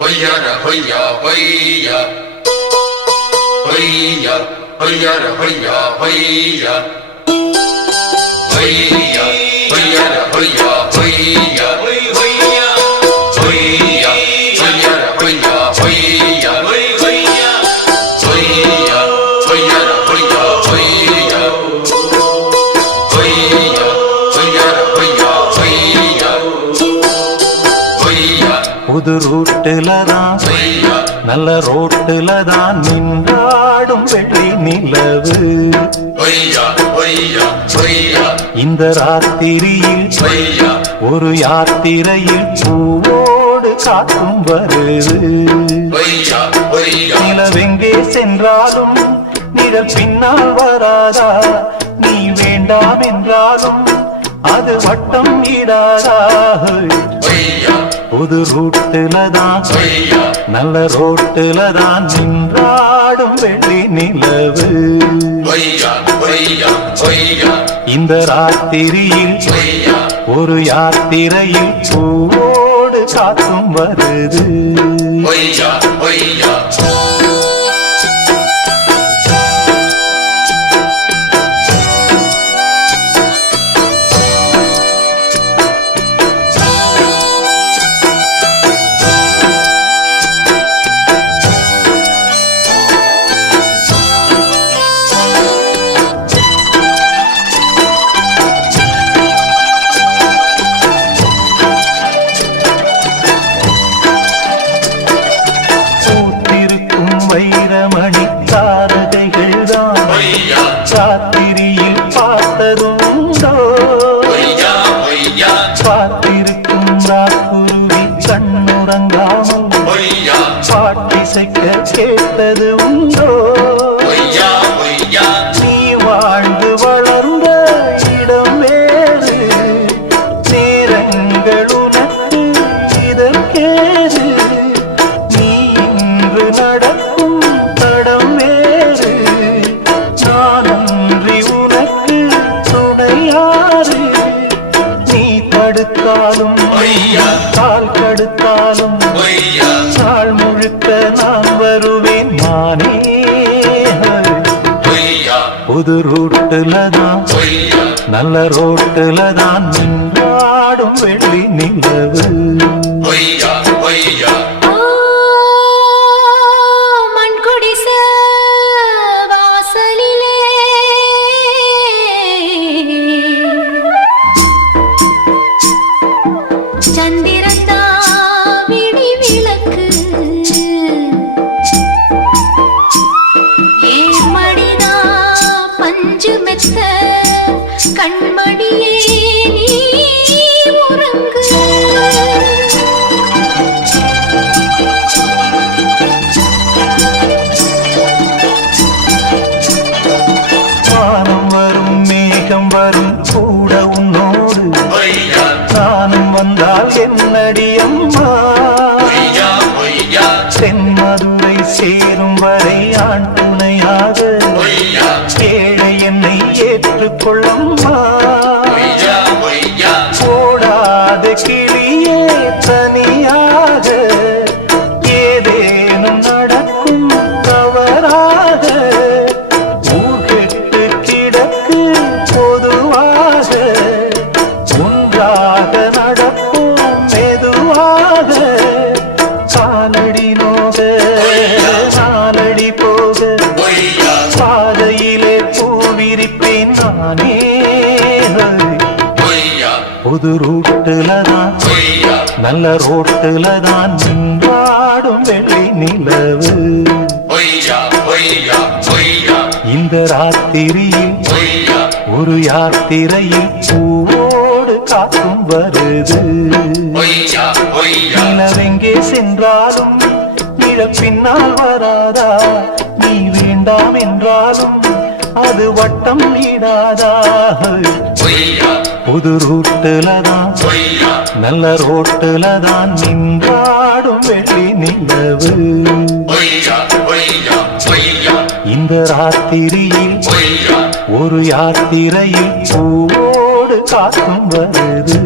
hoyara hoya hoya hoya hoyara hoya hoya hoya hoyara hoya hoya hoya hoyara hoya hoya புது ரூட்டுல தான் நல்ல ரோட்டுல தான் நின்றாடும் வெள்ளி நிலவு இந்த ராத்திரியில் ஒரு யாத்திரையில் பூவோடு காக்கும் வருது நிலவெங்கே சென்றாலும் நிழல் பின்னால் வராதா நீ வேண்டாம் என்றாலும் அது வட்டம் இடாதா புது ரூட்டுல தான் நல்ல ரோட்டுல தான் நின்றாடும் வெள்ளி நிலவு இந்த ராத்திரியில் ஒரு யாத்திரையில் பூவோடு காத்தும் வருது வைரமணி தாரகைகள் தான் ராத்திரியில் பார்த்ததுண்டோ பார்த்திருக்கும் ராக்குருவி கண்ணுறங்காமல் பாட்டிசைக்க கேட்டது உண்டோ நீ வாழ்ந்து வளர்ந்த இடம் வேறு நேரங்கள் உனக்கு இதற்கேது நீ இன்று நடக்கும் தடம் வேறு நானன்றி உனக்கு துணையாறு நீ தடுத்தாலும் கால் கடுத்தாலும் நாள் முழுக்க நான் வருவேன் நானே புது ரூட்டுல தான் நல்ல ரோட்டுல தான் நின்றாடும் வெள்ளி நிலவு கண்மணியே நீ உறங்கு வானம் வரும் மேகம் வரும் கூட உன்னோடு நானும் வந்தால் என்னடி அம்மா தென்மதுரை சேரும் வரை ஆண் துணையாக ஏழை என்னை ஏற்றுக்கொள்ளம்மா போடாத கிளியே தனியாக ஏதேனும் நடக்கும் தவறாக ஊர்கெட்டு கிடக்கு பொதுவாக ஒன்றாக நடப்போம் மெதுவாக காலடி நோக காலடி போக பாதையிலே பூவிரிப்பேன் நானே புது ரூட்டுல தான் நல்ல ரோட்டுல தான் நின்றாடும் வெள்ளி நிலவு இந்த ராத்திரியில் ஒரு யாத்திரையில் பூவோடு காக்கும் வருது நிலவெங்கே சென்றாலும் நிழல் பின்னால் வராதா நீ வேண்டாம் என்றாலும் அது வட்டம் இடாதா புது ரூட்டுல தான் நல்ல ரோட்டுல தான் நின்றாடும் வெள்ளி நிலவு இந்த ராத்திரியில் ஒரு யாத்திரையில் பூவோடு காக்கும் வருது